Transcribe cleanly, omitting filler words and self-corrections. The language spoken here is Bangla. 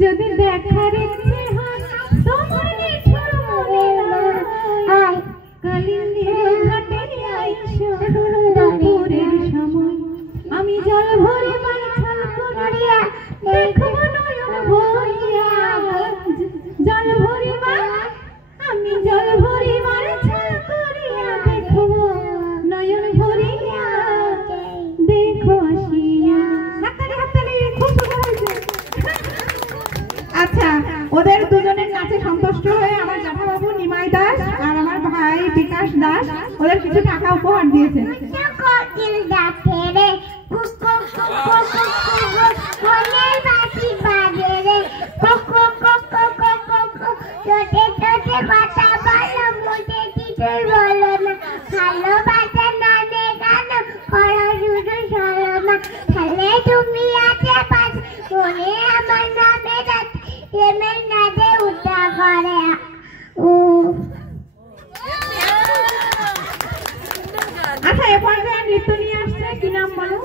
যদি দেখার ইচ্ছে হয় তোমার নিঠুর মনে কালিন্দীর ঘাটে আইসো দুপুরের সময় আমি জল ভরে মাইছাল করিয়া দেখব নয়ন ভরিয়া জল ভরিবা আমি জল ভরি মাইছাল করিয়া দেখব নয়ন ভরিয়া দেখো আসিয়া হাততালি খুব সুন্দর হয়েছে। আচ্ছা ওদের দুজনের নাচে সন্তুষ্ট হয়ে আমার জ্যাঠাবাবু নিমাই দাস আর আমার ভাই বিকাশ দাস ওদের কিছু টাকা উপহার দিয়েছে। আচ্ছা এ পর্যায়ে নৃত্য নিয়ে আসছে কি নাম বলো?